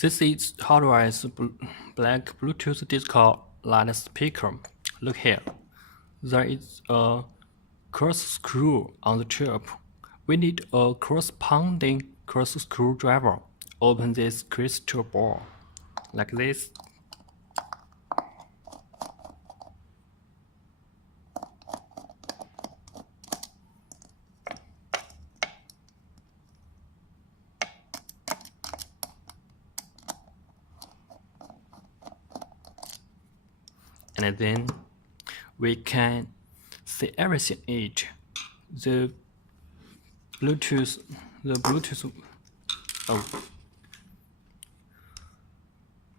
This is HTRise black Bluetooth disco light speaker. Look here. There is a cross screw on the chip. We need a corresponding cross screwdriver. Open this crystal ball like this. And then we can see everything in it. The Bluetooth,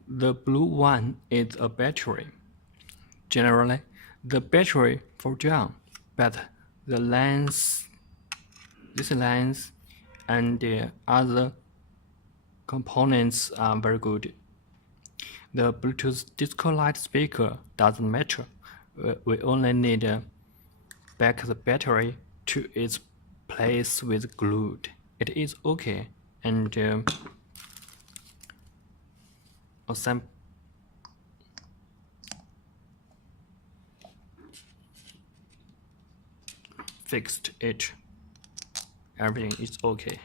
the blue one is a battery. Generally, the battery falls down, but the lens, this lens, and the other components are very good. The Bluetooth disco light speaker doesn't matter. We only need back the battery to its place with glued. It is okay, and fixed it. Everything is okay.